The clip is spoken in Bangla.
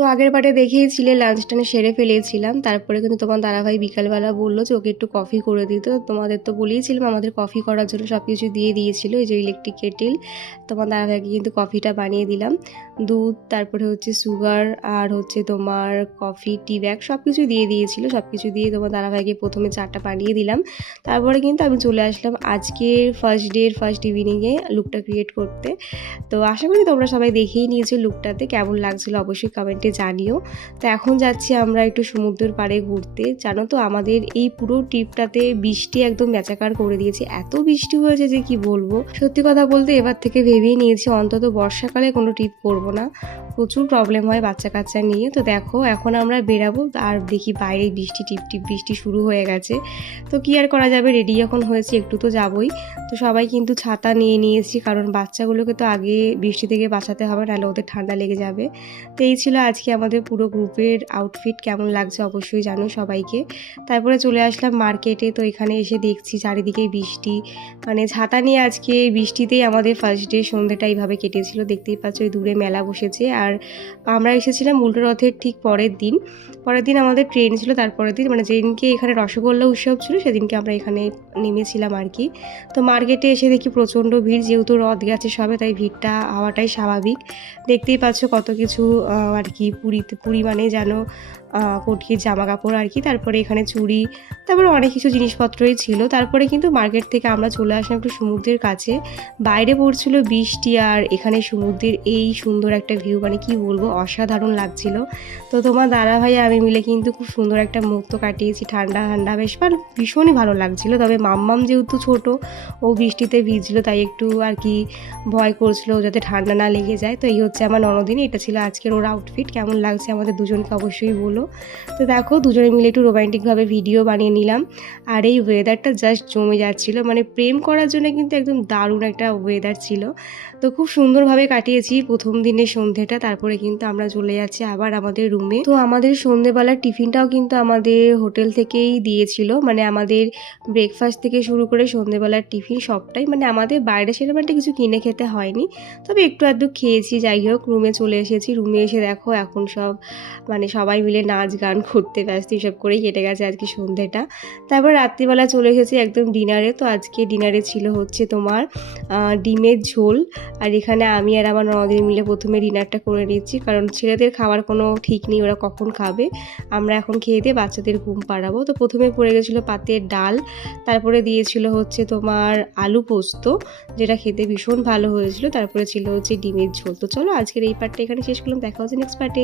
তো আগের পার্টে দেখিয়েছিলে লাঞ্চটা সেরে ফেলেছিলাম, তারপরে কিন্তু তোমার দাদাভাই বিকালবেলা বললো যে ওকে একটু কফি করে দিত। তোমাদের তো বলেইছিলাম আমাদের কফি করার জন্য সব কিছু দিয়ে দিয়েছিল, এই যে ইলেকট্রিক কেটেল। তোমার দাদাভাইকে কিন্তু কফিটা বানিয়ে দিলাম, দুধ, তারপরে হচ্ছে সুগার, আর হচ্ছে তোমার কফি, টি ব্যাগ সব কিছু দিয়ে দিয়েছিল। সব কিছু দিয়ে তোমার দাদাভাইকে প্রথমে চাটা বানিয়ে দিলাম। তারপরে কিন্তু আমি চলে আসলাম আজকের ফার্স্ট ইভিনিংয়ে লুকটা ক্রিয়েট করতে। তো আশা করি তোমরা সবাই দেখেই নিয়েছো লুকটাতে কেমন লাগছিলো অবশ্যই কমেন্টে জানিও। তো এখন যাচ্ছি আমরা একটু সমুদ্রের পাড়ে ঘুরতে। জানো তো আমাদের এই পুরো ট্রিপটাতে বৃষ্টি একদম বেচাকার করে দিয়েছে, এত বৃষ্টি হয়েছে যে কি বলবো। সত্যি কথা বলতে এবার থেকে ভেবেই নিয়েছি অন্তত বর্ষাকালে কোনো ট্রিপ করবো না, প্রচুর প্রবলেম হয় বাচ্চা কাচ্চা নিয়ে। তো দেখো এখন আমরা বেরাবো আর দেখি বাইরে বৃষ্টি, টিপ টিপ বৃষ্টি শুরু হয়ে গেছে। তো কি আর করা যাবে, রেডি যখন হয়েছি একটু তো যাবোই। তো সবাই কিন্তু ছাতা নিয়ে নিয়েছি, কারণ বাচ্চাগুলোকে তো আগে বৃষ্টি থেকে বাঁচাতে হবে, নাহলে ওদের ঠান্ডা লেগে যাবে। তো এই ছিল আজকে আমাদের পুরো গ্রুপের আউটফিট, কেমন লাগছে অবশ্যই জানো সবাইকে। তারপরে চলে আসলাম মার্কেটে। তো এখানে এসে দেখছি চারিদিকেই বৃষ্টি, মানে ছাতা নিয়ে আজকে বৃষ্টিতেই আমাদের ফার্স্ট ডে সন্ধ্যেটা এইভাবে কেটেছিল। দেখতেই পাচ্ছ ওই দূরে মেলা বসেছে, আর আমরা এসেছিলাম উল্টো রথের ঠিক পরের দিন আমাদের ট্রেন ছিল। তারপরের দিন মানে যেদিনকে এখানে রসগোল্লা উৎসব ছিল সেদিনকে আমরা এখানে নেমেছিলাম আর কি। তো মার্কেটে এসে দেখি প্রচণ্ড ভিড়, যেহেতু রথ গেছে সবে, তাই ভিড়টা হওয়াটাই স্বাভাবিক। দেখতেই পাচ্ছ কত কিছু আর কি, পুরী মানে যেন কটকির জামা কাপড় আর কি, তারপরে এখানে চুড়ি, তারপরে অনেক কিছু জিনিসপত্রই ছিল। তারপরে কিন্তু মার্কেট থেকে আমরা চলে আসলাম একটু সমুদ্রের কাছে। বাইরে পড়ছিল বৃষ্টি আর এখানে সমুদ্রের এই সুন্দর একটা ভিউ, মানে কি বলবো অসাধারণ লাগছিল। তো তোমার দাদাভাই আমি মিলে কিন্তু খুব সুন্দর একটা মুহূর্ত কাটিয়েছি, ঠান্ডা ঠান্ডা বেশ ভীষণই ভালো লাগছিল। তবে মাম্মাম যেহেতু ছোট, ও বৃষ্টিতে ভিজছিল, তাই একটু আর কি ভয় করছিল যাতে ঠান্ডা না লেগে যায়। তো এই হচ্ছে আমার ননদিনী, এটা ছিল আজকের ওর আউটফিট। কেমন লাগছে আমাদের দুজনকে অবশ্যই বলো। তো দেখো দুজনে মিলে একটু রোমান্টিকভাবে ভিডিও বানিয়ে নিলাম, আর এই ওয়েদারটা জাস্ট জমে যাচ্ছিল, মানে প্রেম করার জন্য কিন্তু একদম দারুণ একটা ওয়েদার ছিল। তো খুব সুন্দরভাবে কাটিয়েছি প্রথম দিনের সন্ধ্যেটা। তারপরে কিন্তু আমরা চলে যাচ্ছি আবার আমাদের রুমে। তো আমাদের সন্ধ্যেবেলার টিফিনটাও কিন্তু আমাদের হোটেল থেকেই দিয়েছিল, মানে আমাদের ব্রেকফাস্ট থেকে শুরু করে সন্ধ্যেবেলার টিফিন সবটাই, মানে আমাদের বাইরে সেরকম একটা কিছু কিনে খেতে হয়নি, তবে একটু আধটু খেয়েছি। যাই হোক রুমে চলে এসেছি, রুমে এসে দেখো এখন সব মানে সবাই মিলে নাচ গান করতে ব্যস্ত, এসব করেই কেটে গেছে আজকে সন্ধ্যেটা। তারপর রাত্রিবেলা চলে এসেছি একদম ডিনারে। তো আজকে ডিনারে ছিল হচ্ছে তোমার ডিমের ঝোল, আর এখানে আমি আর আমার ননদিনী মিলে প্রথমে ডিনারটা করে নিচ্ছি, কারণ ছেলেদের খাওয়ার কোনো ঠিক নেই ওরা কখন খাবে। আমরা এখন খেয়ে দিয়ে বাচ্চাদের ঘুম পাড়াবো। তো প্রথমে পড়ে গেছিলো পাতের ডাল, তারপরে দিয়েছিল হচ্ছে তোমার আলু পোস্ত, যেটা খেতে ভীষণ ভালো হয়েছিল। তারপরে ছিল হচ্ছে ডিমের ঝোল। তো চলো আজকের এই পার্টটা এখানে শেষ করলাম, দেখা হচ্ছে নেক্সট পার্টে।